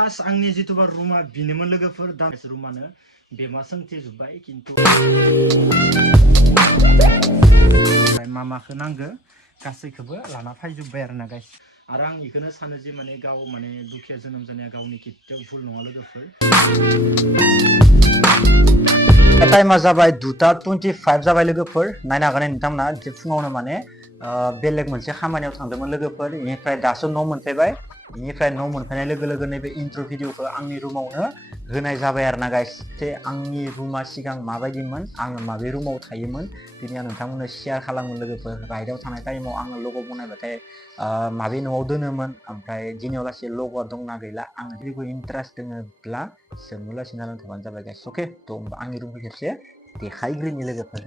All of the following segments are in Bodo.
फार्स्ट आंनि जितुबा रुमा बिनोमोन लोगोफोर दा रुमानो बेमा सोंथेजोब्बाय खिन्थु मामाखौ नांगो गासैखौबो लाना फैजोब्बाय आरोना गाइस आरो आं बेखौनो सानो जे माने गाव माने दुखिया जोनोम जानाया गावनि केতিয়াव भुल नङा लोगोफोर टाइमा जाबाय 2:25 जाबाय लोगोफोर नायनो हागोन नोंथांमोना जे फुङावनो माने बेलेग मोनसे खामानियाव थांदोंमोन लोगोफोर इनिफ्राय दासो न' मोनफैबाय इनिफ्राय न' मोनफैनाय लोगो लोगो नैबे इन्ट्र भिडिअखौ आंनि रुमावनो होनाय जाबाय आरोना गाइस जे आंनि रुमा सिगां माबायदिमोन आङो माबे रुमाव थायोमोन दिनै आं नोंथांमोननो शेयार खालामो लोगोफोर राइडआव थानाय टाइमाव आङो लग' बनायबाथाय माबे न'आव दोनोमोन ओमफ्राय दिनैयाव लासै लग'आ दंना गैला आङो जेबो इन्टारेस्ट दङब्ला सोंनो लासै नायनानै थाबानो जाबाय गाइस अके थ' होमबा आंनि रुमखौ खेबसे देखायग्रोनि लोगोफोर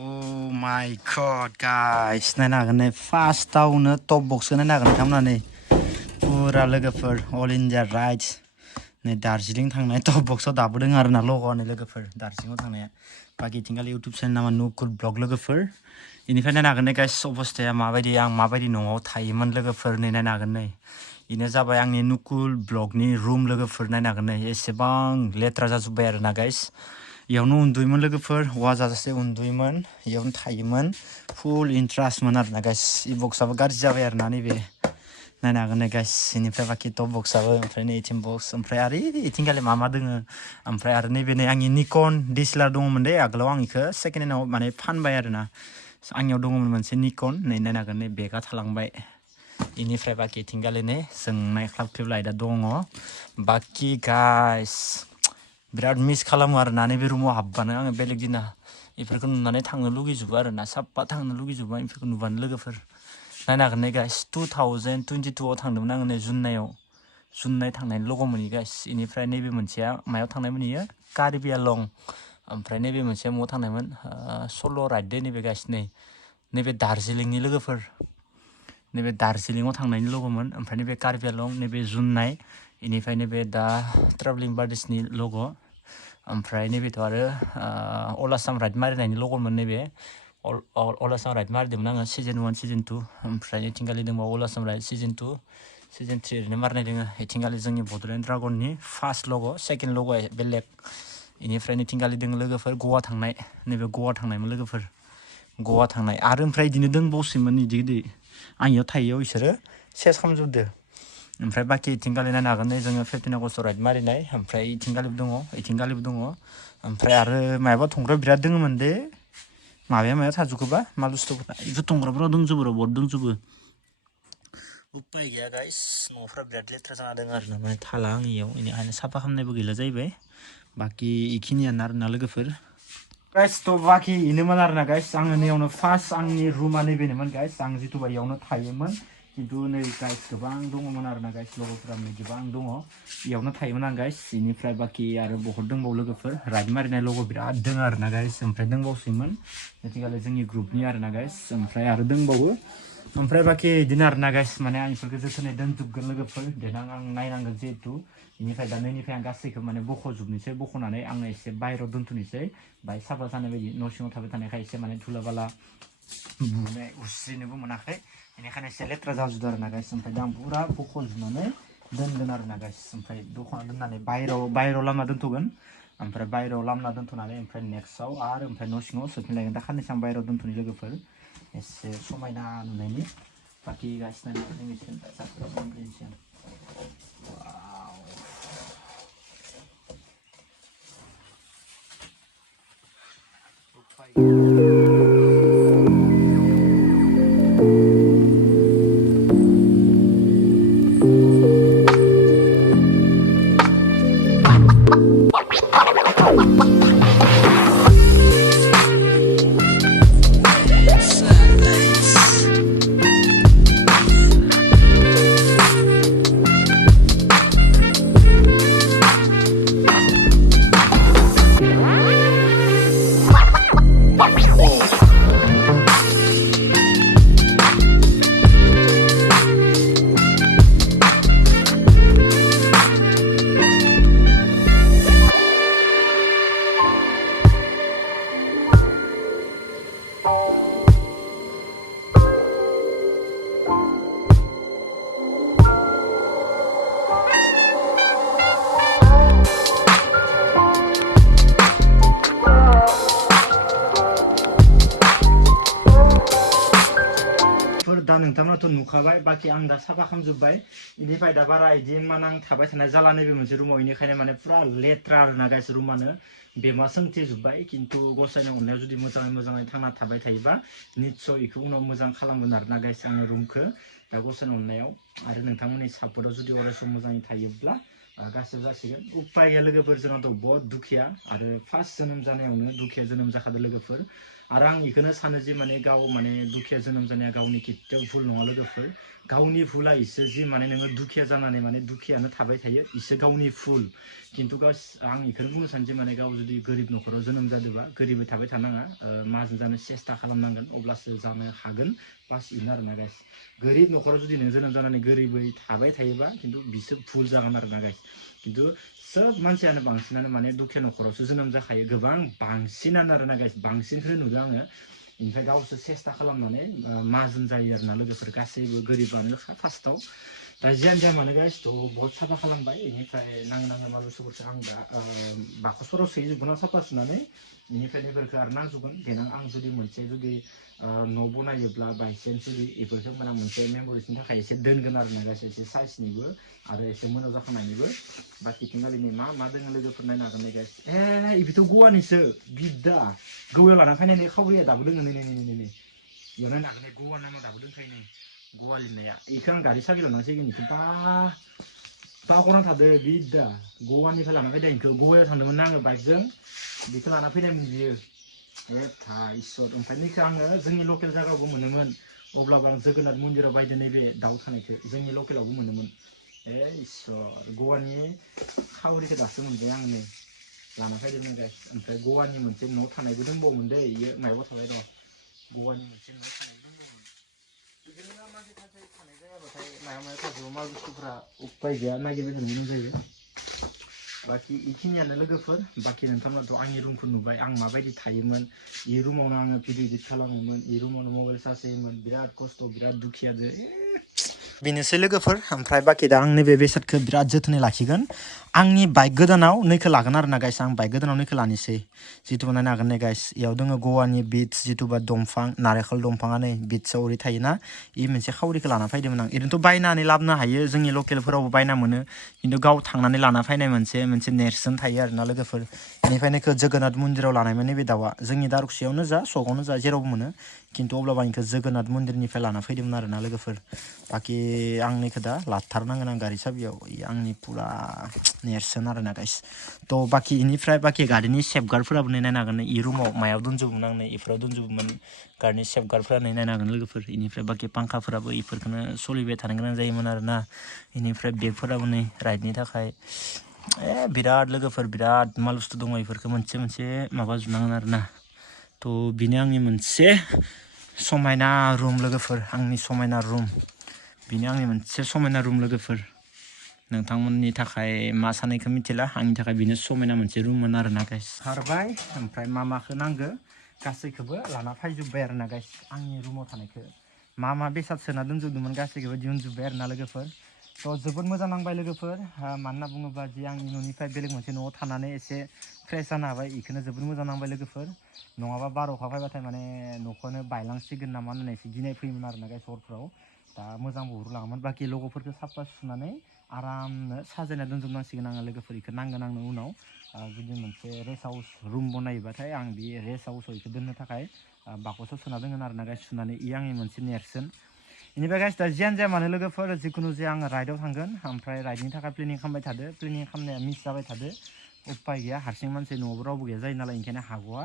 Oh my god guys नायनो हागोन फार्स्टआवनो टप बक्सखौ नायनो हागोन नोंथांमोना नै पुरा लोगोफोर अल इन्डिया राइड्स नै दार्जिलिं थांनाय टप बक्सआव दाबो दङ आरोना लग'आ नै लोगोफोर दार्जिलिंआव थांनाया बाखि इथिंगालि इउटुब चेनेल नामा नुकुल ब्लग लोगोफोर इनिफ्राय नायनो हागोन गाइस अबस्थाया माबायदि आं माबायदि न'आव थायोमोन लोगोफोर नै नायनो हागोन नै इनो जाबाय आंनि नुकुल ब्लगनि रुम लोगोफोर नायनो हागोन नै एसेबां लेथ्रा जाजोब्बाय आरोना गाइस इयावनो उन्दुयोमोन लोगोफोर हौवा जाजासे उन्दुयोमोन इयावनो थायोमोन फुल इन्ट्रेस्टमोन आरोना गाइस इ बक्सआबो गाज्रि जाबाय आरोना नैबे नायनो हागोन गाइस इनिफ्राय बाखि टप बक्सआबो ओमफ्राय नै इथिं बक्स ओमफ्राय आरो इथिंगालि मा दोङो ओमफ्राय आरो नैबे नै आंनि निकन डिएसएलआर दङमोन दे आगोलाव आं इखो सेकेन्ड हेन्डआव माने फानबाय आरोना आंनियाव दङमोन मोनसे निकन नै नायनो हागोन नै बेगा थालांबाय इनिफ्राय बाखि इथिंगालि नै जोंनाय ख्लाब ख्लिब लाइटआ दङ बाखि गाइस बिराद मिस खालामो आरोना नैबे रुमाव हाबबानो आङो बेलेग दिना इफोरखौ नुनानै थांनो लुगैजोबो आरोना साफ्फा थांनो लुगैजोबो इफोरखौ नुबानो लोगोफोर नायनो हागोन गाइस 2022आव थांदोंमोन आङो नै जुननाय थांनायनि लग' मोनहैयो गाइस इनिफ्राय नैबे मोनसेया मायाव थांनायमोन इयो कार्बि आलं ओमफ्राय नैबे मोनसेया म'आव थांनायमोन सल' राइड दे नैबे गाइस नैबे दार्जिलिंनि लोगोफोर नैबे दार्जिलिंआव थांनायनि लग'मोन ओमफ्राय नैबे कार्बि आलं नैबे जुननाय इनिफ्राय नैबे दा ट्रेभेलिं बार्डेसनि लग' ओमफ्राय नैबेथ' आरो अल आसाम राइड मारिनायनि लग'मोन नैबे अल आसाम राइड मारिदोंमोन आङो सिजन 1 सिजन 2 ओमफ्राय इथिंगालि दंबावो अल आसाम राइड सिजन 2 सिजन 3 ओरैनो मारिनाय दोङो इथिंगालि जोंनि बड'लेण्ड ड्रागननि फार्स्ट लग' सेकेन्ड लग'आ बेलेग इनिफ्राय इथिंगालि दोङो लोगोफोर गवा थांनाय नैबे गवा थांनायमोन लोगोफोर गवा थांनाय आरो ओमफ्राय इदिनो दंबावसोमोन इदि आं इयाव थायो इसोरो सेस खालामजोबदो ओमफ्राय बाखि इथिंगालि नायनो हागोन नै जोङो 15 आगस्ट राइड मारिनाय ओमफ्राय इथिंगालिबो दङ ओमफ्राय आरो मायाबा थंग्रा बिराद दोङोमोन दे माबाया थाजोबखोबा माल बुस्थुफोरा इफोर थंग्राफोरा दंजोबो र' बहुद दंजोबो उपाय गैया गाइस न'फ्रा बिराद लेथ्रा जाना दङ आरोना माने थाला आं इयाव इनिखायनो साफा खालामनायबो गैला जाहैबाय बाखि इखिनियानो आरोना लोगोफोर गाइस थ' बाखि इनोमोन आरोना गाइस आङो नैयावनो फार्स्ट आंनि रुमा नैबेनोमोन गाइस आं जिथुबा इयावनो थायोमोन खिन्थु नै गाइस गोबां दङमोन आरोना गाइस लोगोफोरा गोबां दङ इयावनो थायोमोन आं गाइस इनिफ्राय बाखि आरो बहुत दंबावो लोगोफोर राइड मारिनाय लग' बिराद दङ आरोना गाइस ओमफ्राय दंबावसोमोन आथिखालाव जोंनि ग्रुपनि आरोना गाइस ओमफ्राय आरो दंबावो ओमफ्राय बाखि इदिनो आरोना गाइस माने आं इफोरखौ जोथोनै दोनजोबगोन लोगोफोर देनां आं नायनांगोन जिहेतु इनिफ्राय दा नैनिफ्राय आं गासैखौ माने बख'जोबनोसै बख'नानै आङो एसे बाहेरायाव दोनथ'नोसै बाहाय साफा जानाय बायदि न' सिङाव थाबाय थानायखाय एसे माने धुला बाला बुनाय उस्रिनोबो मोनाखै बेनिखायनो एसे लेथ्रा जाजोबदों आरोना गाइस ओमफ्राय दा आं पुरा बख'जोबनानै दोनगोन आरोना गाइस ओमफ्राय दखानाव दोननानै बाहेरायाव लामना दोनथ'गोन ओमफ्राय बाहेरायाव लामना दोनथ'नानै ओमफ्राय नेक्स्टआव आरो ओमफ्राय न' सिङाव सोफिनलायगोन दा खाननैसो आं बाहेरायाव दोनथ'नि लोगोफोर एसे समायना नुनायनि बाखि गाइस नायनो नोंथांमोनाथ' नुखाबाय बाखि आं दा साफा खालामजोब्बाय इनिफ्राय दा बारा इदि मान आं थाबाय थानाय जाला नैबे मोनसे रुमाव इनिखायनो माने पुरा लेथ्रा आरोना गाइस रुमानो बेमा सोंथेजोब्बाय खिन्थु गसाइनि अननायाव जुदि मोजाङै थांना थाबाय थायोबा निस्सय इखौ उनाव मोजां खालामगोन आरोना गाइस आंनि रुमखौ दा गसाइनि अननायाव आरो नोंथांमोननि सापर्टआव जुदि अराय सम मोजाङै थायोब्ला गासिबो जासिगोन उपाय गैया लोगोफोर जोंनाथ' बहुत दुखिया आरो फार्स्ट जोनोम जानायावनो दुखिया जोनोम जाखादों लोगोफोर आरो आं इखौनो सानो जे माने गाव माने दुखिया जोनोम जानाया गावनि केতিয়াव भुल नङा लोगोफोर गावनि भुला इसो जि माने नोङो दुखिया जानानै माने दुखियानो थाबाय थायो इसो गावनि भुल खिन्थु आं इखौनो बुंनो सानो जे माने गाव जुदि गोरिब न'खराव जोनोम जादोंबा गोरिबै थाबाय थानाङा माहाजोन जानो सेस्था खालामनांगोन अब्लासो जानो हागोन बास इनो आरोना गाइस गोरिब न'खराव जुदि नों जोनोम जानानै गोरिबै थाबाय थायोबा खिन्थु बिसो भुल जागोन आरोना गाइस खिन्थु सोब मानसियानो बांसिनानो माने दुखिया न'खरावसो जोनोम जाखायो गोबां बांसिनानो आरोना गाइस बांसिनखौनो नुदों आङो इनिफ्राय गावसो सेस्था खालामनानै माहाजोन जायो आरोना लोगोफोर गासैबो गोरिबानो फार्स्टआव दा जियानो जाया मानो गाइस थ' बहुत साफा खालामबाय इनिफ्राय नाङो माल बुस्थुफोरखौ आं दा बाकसफोराव सोहैजोबगोन साफा सुनानै इनिफ्राय बेफोरखौ आरो नांजोबगोन देनां आं जुदि मोनसे जुदि न' बनायोब्ला बायचान्स जुदि बेफोरखौ आं मोनसे मेम'रिसनि थाखाय एसे दोनगोन आरोना गाइस एसे साइसनिबो आरो एसे मोजां जाखांनायनिबो बाखि थिंगालिनि मा दोङो लोगोफोर नायनो हागोन नै गाइस बेथ' गवानिसो बिद्दा गवायाव लाना फैनायनि खावरिया दाबो दोङो नै बेयाव नायनो हागोन गवा नामाव दाबो दोंखायो नै गवा लिरनाया इखौ आं गारि साबि लांनांसिगोन इखौ बावगारना थादो बिद्दा गवानिफ्राय लाना फैदों इखौ गवायाव थांदोंमोन ना आङो बाइकजों बेखौ लाना फैनायमोन बियो इसोर ओमफ्राय नैखौ आङो जोंनि लकेल जायगायावबो मोनोमोन अब्लाबो आं जोगोनाथ मन्दिराव बायदो नैबे दाउ थानायखौ जोंनि लकेलावबो मोनोमोन इसोर गवानि खावरिखौ दासो मोनबाय आं नै लाना फैदोंमोन गाइस ओमफ्राय गवानि मोनसे न' थानायबो दंबावोमोन दै इयो मायावबा थाबाय र' गवानि मोनसे न' थानायबो दंबावोमोन बिदिनो मानसि थानाय जायाबाथाय मायाव थाजोबो माल बुस्थुफ्रा उपाय गैया नागिरबायनो गोनां जायो बाखि इखिनियानो लोगोफोर बाखि नोंथांमोनाथ' आंनि रुमखौ नुबाय आं माबायदि थायोमोन इ रुमावनो आङो भिडिअ इदिट खालामोमोन इ रुमावनो मबाइल चार्ज होयोमोन बिराद खस्थ' बिराद दुखियादो बेनोसै लोगोफोर ओमफ्राय बाखि दा आं नैबे बेसादखौ बिराद जोथोनै लाखिगोन आंनि बाइक गोदानाव नैखौ लागोन आरोना गाइस आं बाइक गोदानाव नैखौ लानोसै जिथुबा नायनो हागोन नै गाइस इयाव दङ गवानि बिट्स जिथुबा दंफां नारेंखल दंफाङा नै बिट्सआव ओरै थायोना इ मोनसे खावरिखौ लाना फैदोंमोन आं ओरैनोथ' बायनानै लाबोनो हायो जोंनि लकेलफोरावबो बायना मोनो खिन्थु गाव थांनानै लाना फैनाय मोनसे नेरसोन थायो आरोना लोगोफोर बेनिफ्राय नैखौ जोगोनाथ मन्दिराव लानायमोन नैबे दाउआ जोंनि दारखुसियावनो जा सकआवनो जा जेरावबो मोनो खिन्थु अब्लाबो आं इखौ जोगोनाथ मन्दिरनिफ्राय लाना फैदोंमोन आरोना लोगोफोर बाखि आंनिखौ दा लाथारनांगोन आं गारि साबियाव आंनि पुरा नेरसोन आरोना गाइस थ' बाखि इनिफ्राय बाखि गारिनि सेफगार्डफोराबो नै नायनो हागोन इ रुमाव मायाव दोनजोबोमोन आं नै इफोराव दोनजोबोमोन गारिनि सेफगार्डफोरा नै नायनो हागोन लोगोफोर इनिफ्राय बाखि पांखाफोराबो इफोरखौनो सोलिबाय थानो गोनां जायोमोन आरोना इनिफ्राय बेगफोराबो नै राइडनि थाखाय बिराद लोगोफोर बिराद माल बुस्थु दङ इफोरखौ मोनसे माबा जुबनांगोन आरोना थ' बेनो आंनि मोनसे समायना रुम लोगोफोर आंनि समायना रुम बेनो आंनि मोनसे समायना रुम लोगोफोर नोंथांमोननि थाखाय मा सानैखौ मिथिला आंनि थाखाय बेनो समायना मोनसे रुममोन आरोना गाइस खारबाय ओमफ्राय माखौ नांगौ गासैखौबो लाना फैजोब्बाय आरोना गाइस आंनि रुमाव थानायखौ मा बेसाद सोना दोनजोबदोंमोन गासैखौबो दिहुनजोब्बाय आरोना लोगोफोर थ' जोबोद मोजां नांबाय लोगोफोर मानो होनना बुङोब्ला जि आंनि न'निफ्राय बेलेग मोनसे न'आव थानानै एसे फ्रेस जानो हाबाय बेखौनो जोबोद मोजां नांबाय लोगोफोर नङाबा बार अखा फैबाथाय माने न'खौनो बायलांसिगोन नामा होननानै एसे गिनाय फैयोमोन आरोना गाइस हरफ्राव दा मोजांबो हरलाङोमोन बाखि लोगोफोरखौ साफा सुनानै आरामनो साजायना दोनजोबनांसिगोन आङो लोगोफोर बेखौ नांगोन आंनो उनाव जुदि मोनसे रेस्ट हाउस रुम बनायोबाथाय आं बे रेस्ट हाउसाव बेखौ दोननो थाखाय बाकसाव सोना दोनगोन आरोना गाइस सुनानै आंनि मोनसे नेरसोन बेनिफ्राय गाइस दा जियानो जाया मानो लोगोफोर जिखुनु जाया आङो राइडआव थांगोन ओमफ्राय राइडनि थाखाय प्लेनिं खालामबाय थादो प्लेनिं खालामनाया मिस जाबाय थादो उपाय गैया हारसिं मानसि न'आवबो रावबो गैया जायो नालाय ओंखायनो हागौआ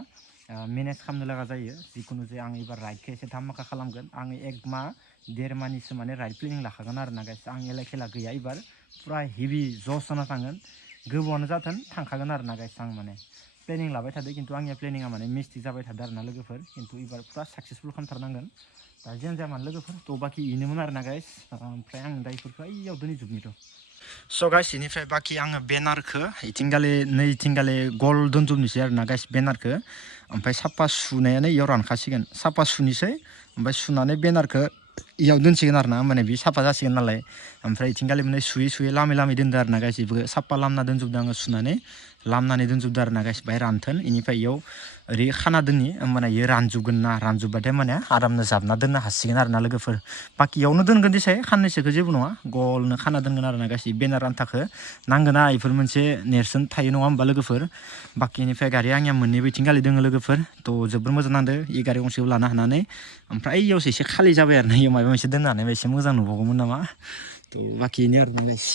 मेनेज खालामनो लागा जायो जिखुनु जाया आं एबार राइडखौ एसे धामाका खालामगोन आङो 1 माह 1.5 माहनिसो माने राइड प्लेनिं लाखागोन आरोना गाइस आं एला खेला गैया एबार पुरा हेभि जस जाना थांगोन गोबावानो जाथों थांखागोन आरोना गाइस आं माने प्लेनिं लाबाय थादो खिन्थु आंनिया प्लेनिङा माने मिस्टेक जाबाय थादो आरोना लोगोफोर खिन्थु एबार पुरा साक्सेसफुल खालामथारनांगोन दा जियानो जाया मानो लोगोफोर थ' बाखि इनोमोन आरोना गाइस ओमफ्राय आं दा इफोरखौ ओइयाव दोनहैजोबनिथ' स' गाइस इनिफ्राय बाखि आङो बेनारखौ इथिंगाले गल दोनजोबनोसै आरोना गाइस बेनारखौ ओमफ्राय साफा सुनायानो इयाव रानखासिगोन साफा सुनोसै ओमफ्राय सुनानै बेनारखौ इयाव दोनसिगोन आरो ना होमबाने बे साफा जासिगोन नालाय ओमफ्राय इथिंखालि माने सुयै लामै दोनदो आरो ना गासिबो साफा लामना दोनजोबदो आङो सुनानै लामनानै दोनजोबदो आरो ना गासिबो बाय रानथोन इनिफ्राय इयाव ओरै खाना दोननि होमबाना इयो रानजोबगोन ना रानजोबबाथाय माने आरामनो जाबना दोननो हासिगोन आरो ना लोगोफोर बाखि इयावनो दोनगोन दिसै खाननैसोखो जेबो नङा गलनो खाना दोनगोन आरो ना गासै बेनार आन्थाखो नांगोना इफोर मोनसे नेरसोन थायो नङा होमबा लोगोफोर बाखिनिफ्राय गारिया आंनिया मोननै बिथिंगालि दोङो लोगोफोर थ' जोबोर मोजां नांदो इ गारि गंसेखौ लानो हानानै ओमफ्राय इयावसो एसे खालि जाबाय आरो ना इयाव माबा मोनसे दोननो हानायबा एसे मोजां नुबावगौमोन नामा थ' बाखि इनो आरो ना गाइस